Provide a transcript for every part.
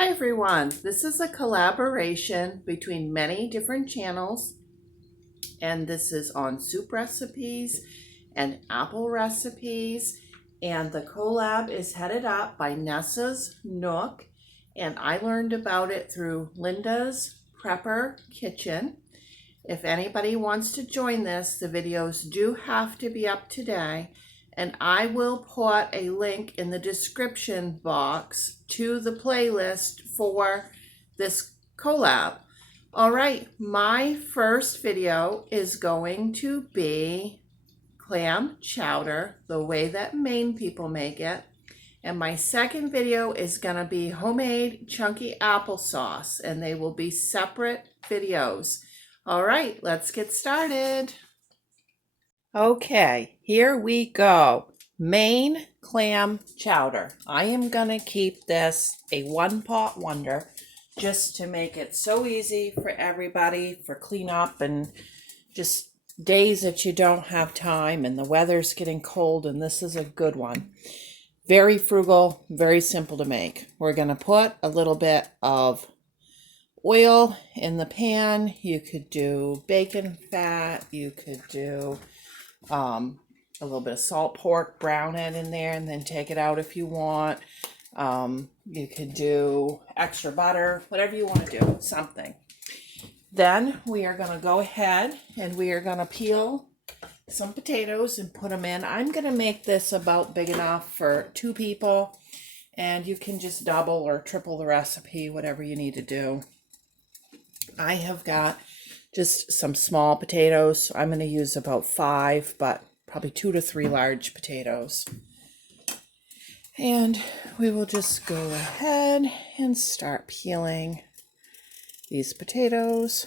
Hi everyone, this is a collaboration between many different channels, and this is on soup recipes and apple recipes, and the collab is headed up by Nessa's Nook, and I learned about it through Linda's Prepper Kitchen. If anybody wants to join this, the videos do have to be up today, and I will put a link in the description box to the playlist for this collab. All right, my first video is going to be clam chowder, the way that Maine people make it. And my second video is gonna be homemade chunky applesauce, and they will be separate videos. All right, let's get started. Okay, here we go. Maine clam chowder. I am gonna keep this a one-pot wonder just to make it so easy for everybody for cleanup and just days that you don't have time and the weather's getting cold, and this is a good one. Very frugal, very simple to make. We're gonna put a little bit of oil in the pan. You could do bacon fat, you could do a little bit of salt pork, brown it in there and then take it out if you want. You could do extra butter, whatever you want to do, something. Then we are going to go ahead and we are going to peel some potatoes and put them in. I'm going to make this about big enough for 2 people, and you can just double or triple the recipe, whatever you need to do. I have got just some small potatoes. I'm going to use about 5, but probably 2 to 3 large potatoes. And we will just go ahead and start peeling these potatoes.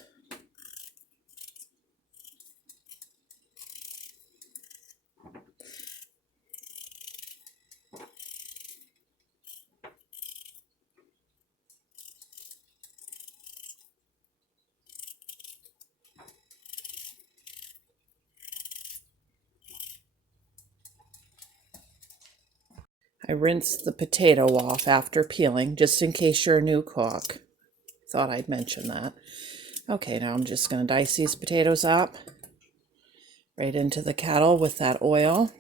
I rinsed the potato off after peeling, just in case you're a new cook. Thought I'd mention that. Okay, now I'm just going to dice these potatoes up right into the kettle with that oil.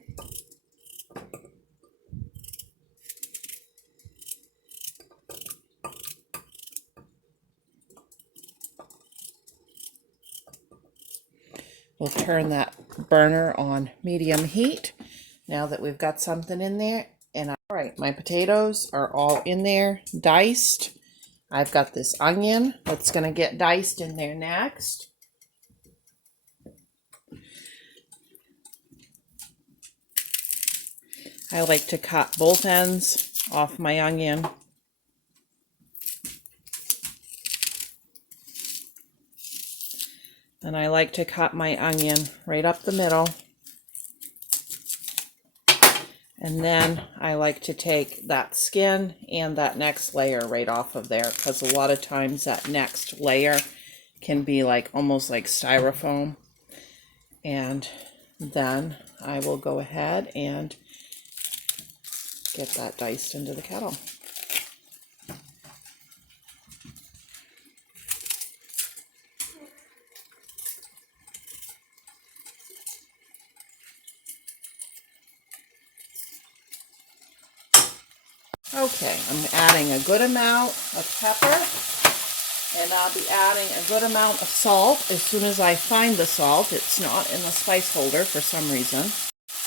We'll turn that burner on medium heat now that we've got something in there. And all right, my potatoes are all in there, diced. I've got this onion that's going to get diced in there next. I like to cut both ends off my onion. And I like to cut my onion right up the middle. And then I like to take that skin and that next layer right off of there, because a lot of times that next layer can be like almost like styrofoam. And then I will go ahead and get that diced into the kettle. Okay, I'm adding a good amount of pepper, and I'll be adding a good amount of salt as soon as I find the salt. It's not in the spice holder for some reason.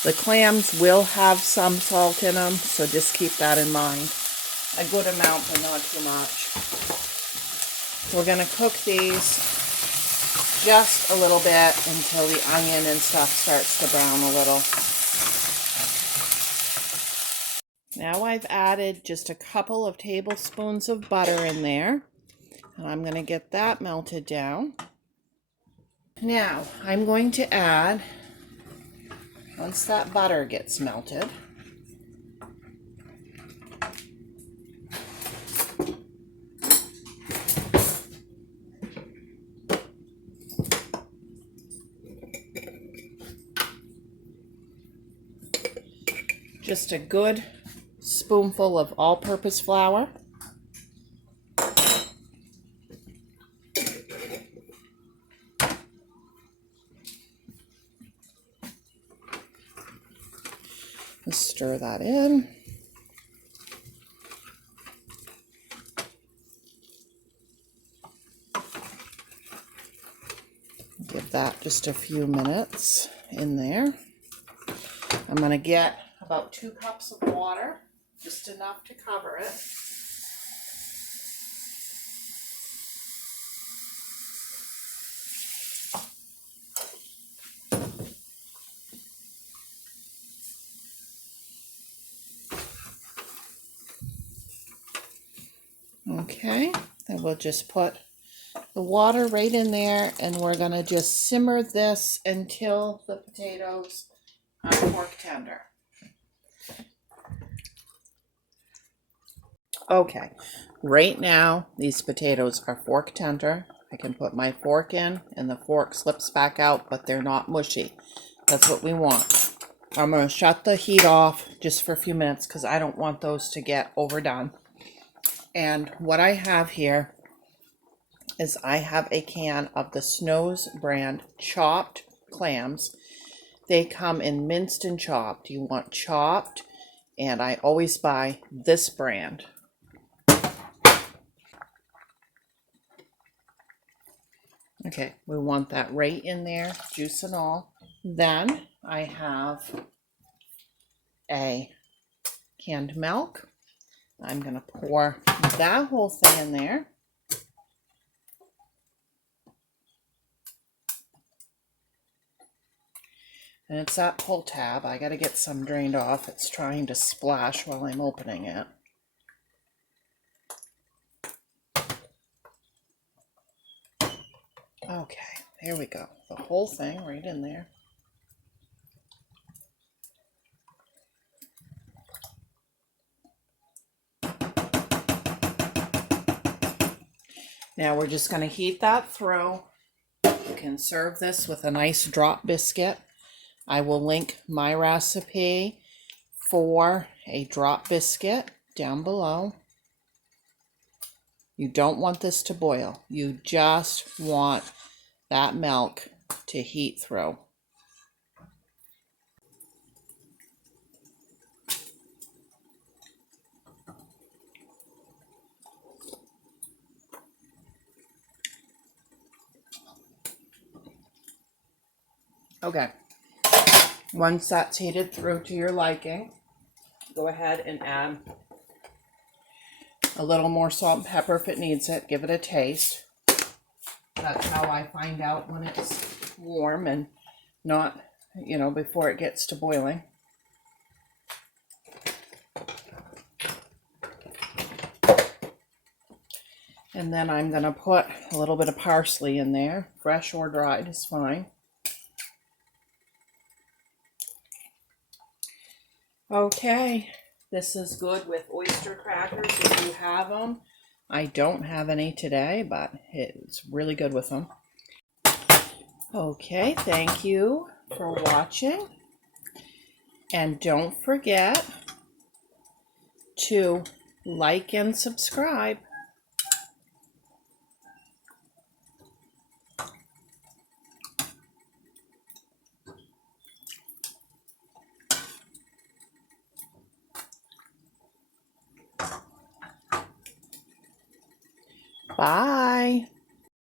The clams will have some salt in them, so just keep that in mind. A good amount, but not too much. We're going to cook these just a little bit until the onion and stuff starts to brown a little. Now I've added just a couple of tablespoons of butter in there, and I'm going to get that melted down. Now I'm going to add, once that butter gets melted, just a good spoonful of all-purpose flour. Let's stir that in. Give that just a few minutes in there. I'm going to get about 2 cups of water, just enough to cover it. Okay, then we'll just put the water right in there, and we're going to just simmer this until the potatoes are fork tender. Okay, right now these potatoes are fork tender. I can put my fork in and the fork slips back out, but they're not mushy. That's what we want. I'm going to shut the heat off just for a few minutes because I don't want those to get overdone. And what I have here is I have a can of the Snows brand chopped clams. They come in minced and chopped. You want chopped, and I always buy this brand. Okay, we want that right in there, juice and all. Then I have a canned milk. I'm going to pour that whole thing in there. And it's that pull tab. I got to get some drained off. It's trying to splash while I'm opening it. Okay, there we go. The whole thing right in there. Now we're just going to heat that through. You can serve this with a nice drop biscuit. I will link my recipe for a drop biscuit down below. You don't want this to boil. You just want that milk to heat through. Okay, once that's heated through to your liking, go ahead and add a little more salt and pepper if it needs it. Give it a taste. That's how I find out when it's warm and not, before it gets to boiling. And then I'm going to put a little bit of parsley in there. Fresh or dried is fine. Okay, this is good with oyster crackers if you have them. I don't have any today, but it's really good with them. Okay, thank you for watching. And don't forget to like and subscribe. Bye.